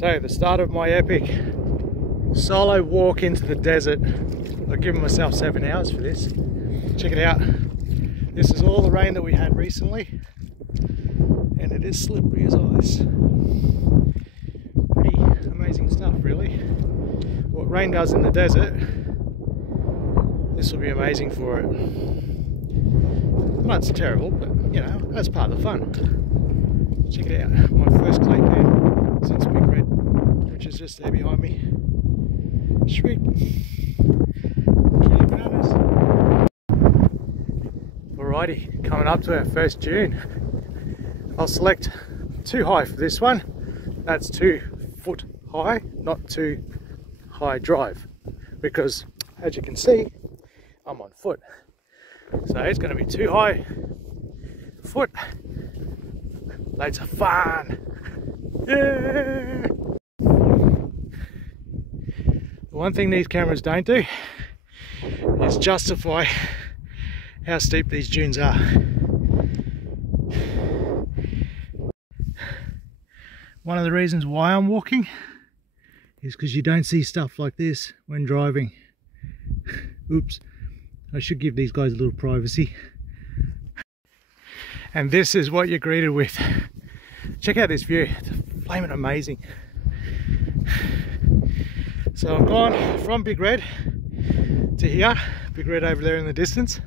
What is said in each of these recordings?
So the start of my epic solo walk into the desert. I've given myself 7 hours for this. Check it out. This is all the rain that we had recently, and it is slippery as ice. Pretty amazing stuff, really. What rain does in the desert, this will be amazing for it. Well, it's terrible, but you know, that's part of the fun. Check it out, my first clay pen since Big Red, which is just there behind me. Sweet. Alrighty, coming up to our first dune. I'll select too high for this one. That's 2 foot high, not too high drive, because as you can see, I'm on foot. So it's going to be too high foot. Loads of fun. Yeah. The one thing these cameras don't do is justify how steep these dunes are. One of the reasons why I'm walking is because you don't see stuff like this when driving. Oops, I should give these guys a little privacy. And this is what you're greeted with. Check out this view, it's flaming amazing. So I've gone from Big Red to here, Big Red over there in the distance.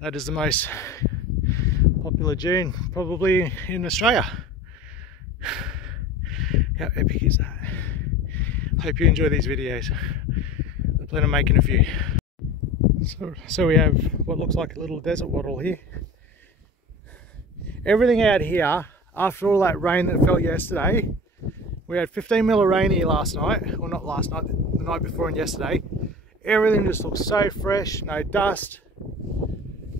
That is the most popular dune probably in Australia. How epic is that? Hope you enjoy these videos. I plan on making a few. So we have what looks like a little desert waddle here. Everything out here, after all that rain that fell yesterday, we had 15 mil of rain here last night, well not last night, the night before and yesterday. Everything just looks so fresh, no dust.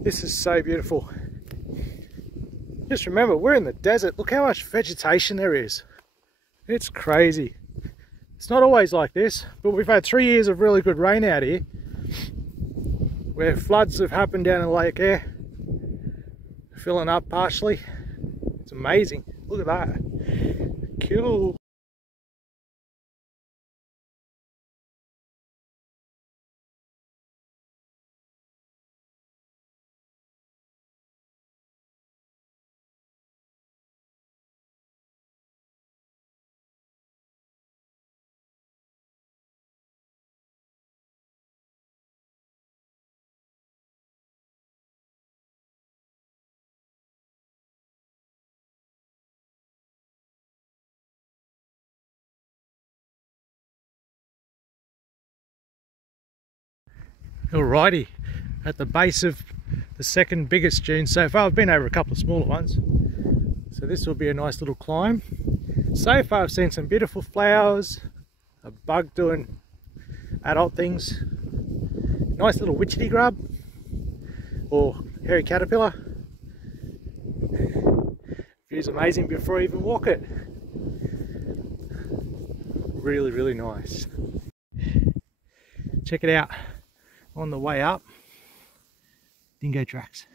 This is so beautiful. Just remember, we're in the desert. Look how much vegetation there is. It's crazy. It's not always like this, but we've had 3 years of really good rain out here, where floods have happened down in Lake Air, filling up partially. It's amazing. Look at that. Cool. Alrighty, at the base of the second biggest dune so far. I've been over a couple of smaller ones, so this will be a nice little climb. So far I've seen some beautiful flowers, a bug doing adult things, nice little witchetty grub or hairy caterpillar. View's amazing before I even walk it. Really, really nice. Check it out. On the way up, dingo tracks.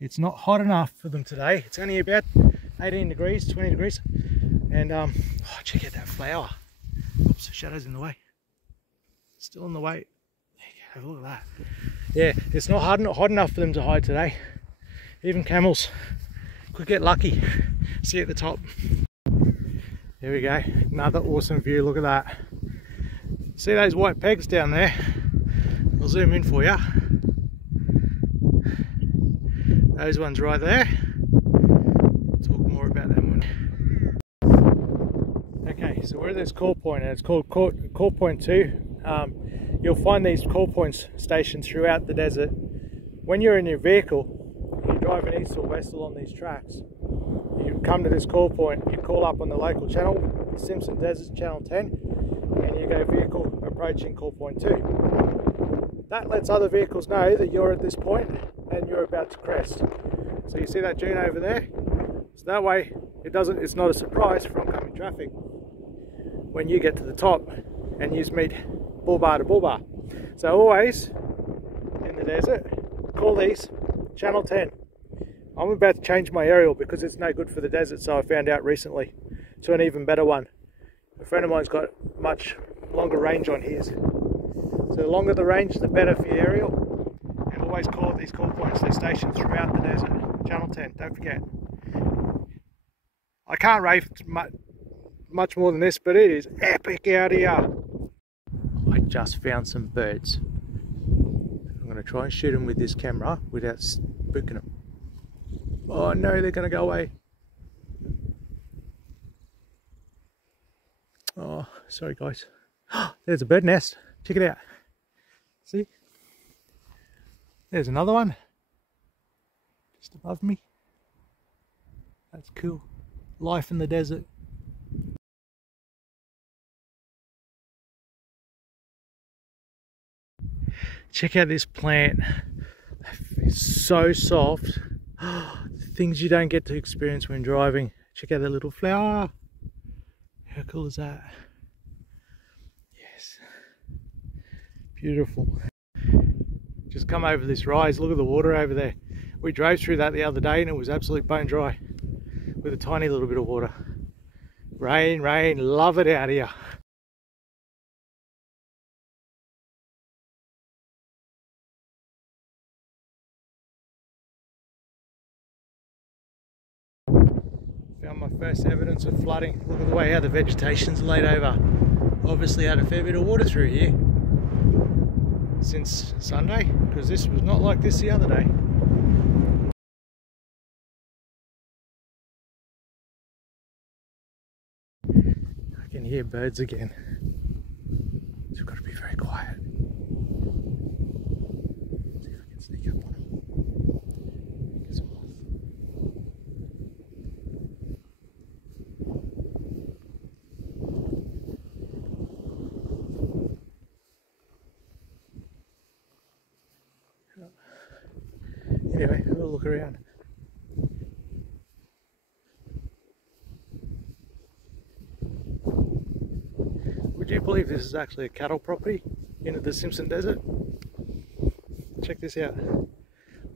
It's not hot enough for them today. It's only about 18 degrees, 20 degrees. And oh, check out that flower. Oops, the shadow's in the way. Still in the way. There you go, have a look at that. Yeah, it's not hot enough for them to hide today. Even camels could get lucky. See at the top. There we go, another awesome view. Look at that. See those white pegs down there? I'll zoom in for you. Those ones right there. Talk more about them one. Okay, so we're at this call point, and it's called call point 2. You'll find these call points stationed throughout the desert. When you're in your vehicle, you're driving east or west along these tracks, you come to this call point, you call up on the local channel, the Simpson Desert channel 10, and you go vehicle approaching call point 2. That lets other vehicles know that you're at this point and you're about to crest. So you see that dune over there? So that way it's not a surprise for oncoming traffic when you get to the top and you meet bull bar to bull bar. So always in the desert, call these channel 10. I'm about to change my aerial because it's no good for the desert, so I found out recently, to an even better one. A friend of mine's got much longer range on his. So the longer the range, the better for your aerial. And always call these call points, they're stationed throughout the desert. Channel 10, don't forget. I can't rave much more than this, but it is epic out here. I just found some birds. I'm going to try and shoot them with this camera without spooking them. Oh no, they're going to go away. Oh, sorry guys. There's a bird nest. Check it out. See? There's another one. Just above me. That's cool. Life in the desert. Check out this plant. It's so soft. Things you don't get to experience when driving. Check out that little flower. How cool is that? Yes. Beautiful. Just come over this rise. Look at the water over there. We drove through that the other day and it was absolutely bone dry with a tiny little bit of water. Rain, rain, love it out here. Found my first evidence of flooding. Look at the way how the vegetation's laid over. Obviously had a fair bit of water through here since Sunday, because this was not like this the other day. I can hear birds again. So we've got to be very quiet. See if I can sneak up on them. Get some moth. Anyway, have a look around. Would you believe this is actually a cattle property into the Simpson Desert? Check this out.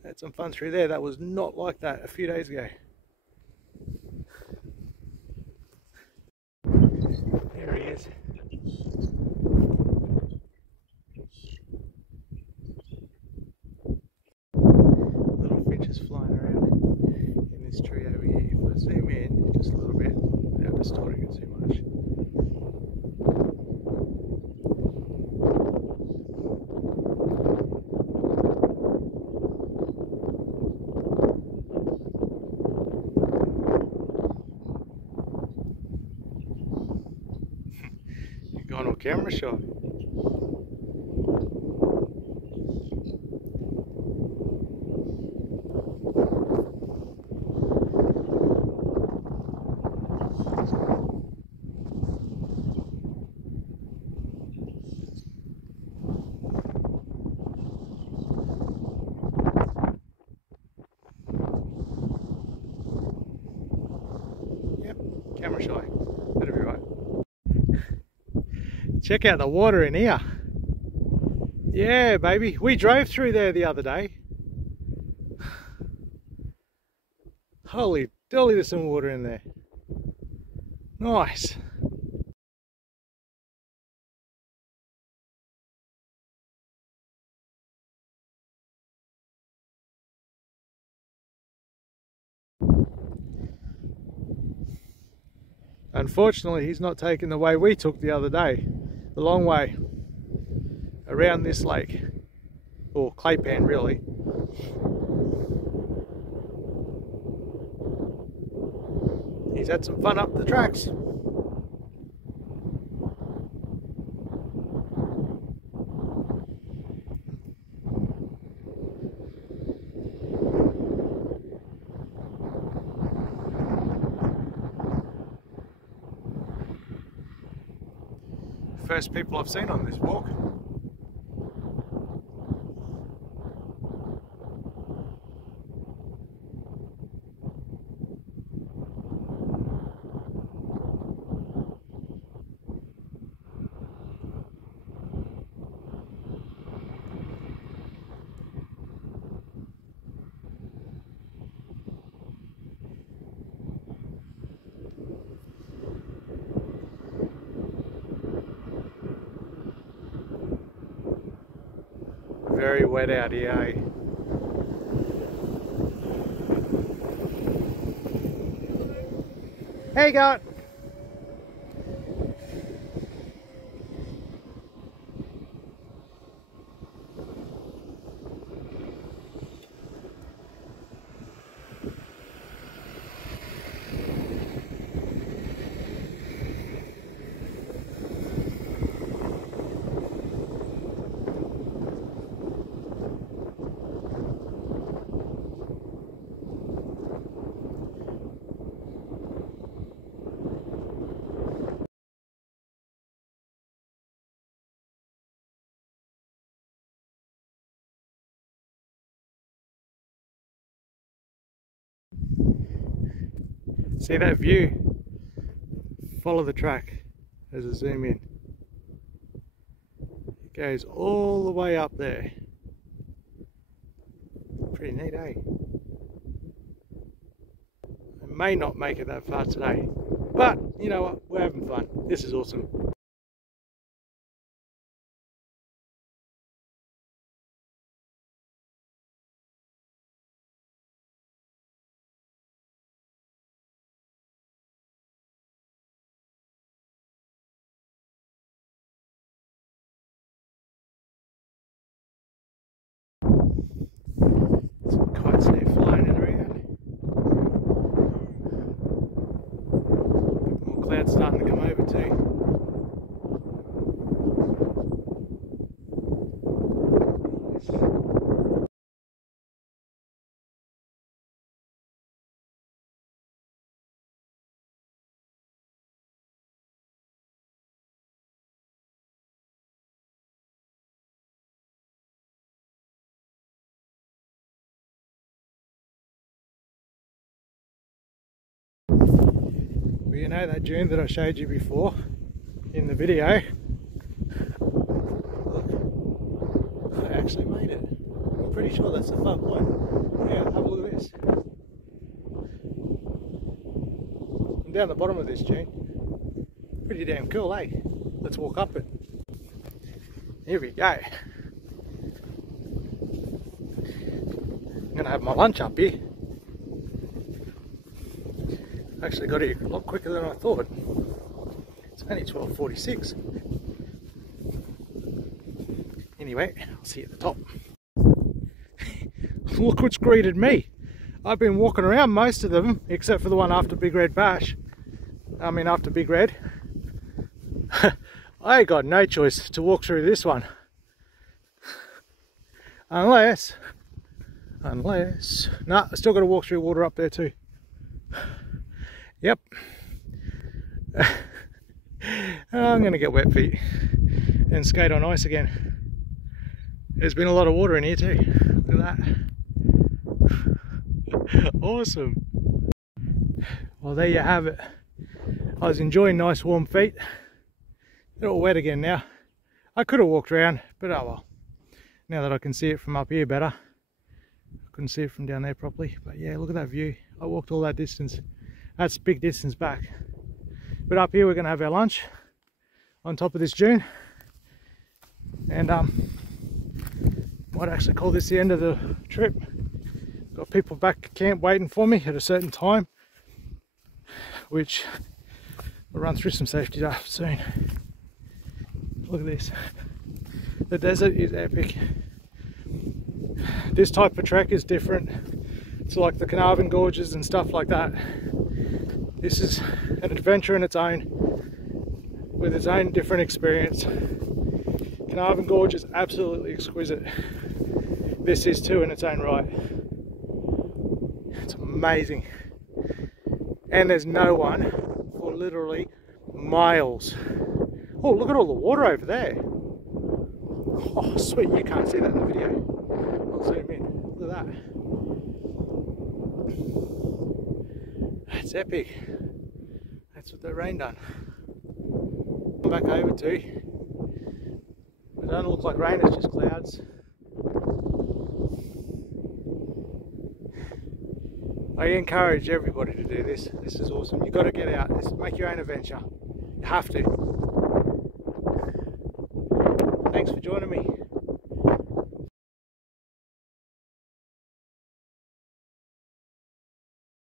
I had some fun through there. That was not like that a few days ago. There he is. Little finches flying around in this tree over here. If I zoom in just a little bit without distorting it too much. Going on camera shot. Yep, camera shy. That'll be right. Check out the water in here. Yeah, baby. We drove through there the other day. Holy dolly, there's some water in there. Nice. Unfortunately, he's not taking the way we took the other day. The long way around this lake, or clay pan really. He's had some fun up the tracks. First people I've seen on this walk. very wet out here, eh? How you going? See that view? Follow the track as I zoom in. It goes all the way up there. Pretty neat, eh? I may not make it that far today, but you know what? We're having fun. This is awesome. Some kites there flying around. More clouds starting to come over too. Well, you know that dune that I showed you before in the video? Look, I actually made it. I'm pretty sure that's the far point. Yeah, have a look at this. I'm down the bottom of this dune. Pretty damn cool, eh? Let's walk up it. Here we go. I'm gonna have my lunch up here. Actually got here a lot quicker than I thought. It's only 12:46. Anyway, I'll see you at the top. Look what's greeted me. I've been walking around most of them, except for the one after Big Red Bash. After Big Red. I got no choice to walk through this one. Unless... Nah, I still got to walk through water up there too. Yep. I'm going to get wet feet and skate on ice again. There's been a lot of water in here too. Look at that. Awesome. Well, there you have it. I was enjoying nice warm feet. They're all wet again now. I could have walked around, but oh well. Now that I can see it from up here better. I couldn't see it from down there properly. But yeah, look at that view. I walked all that distance. That's a big distance back. But up here we're going to have our lunch on top of this dune. And might actually call this the end of the trip. Got people back at camp waiting for me at a certain time, which we'll run through some safety stuff soon. Look at this. The desert is epic. This type of trek is different. It's like the Carnarvon Gorges and stuff like that. This is an adventure in its own, with its own different experience. Carnarvon Gorge is absolutely exquisite. This is too in its own right. It's amazing. And there's no one for literally miles. Oh, look at all the water over there. Oh, sweet, you can't see that in the video. I'll zoom in. Look at that. That's epic. That's what the rain done. Come back over to. It doesn't look like rain, it's just clouds. I encourage everybody to do this. This is awesome. You've got to get out. Make your own adventure. You have to. Thanks for joining me.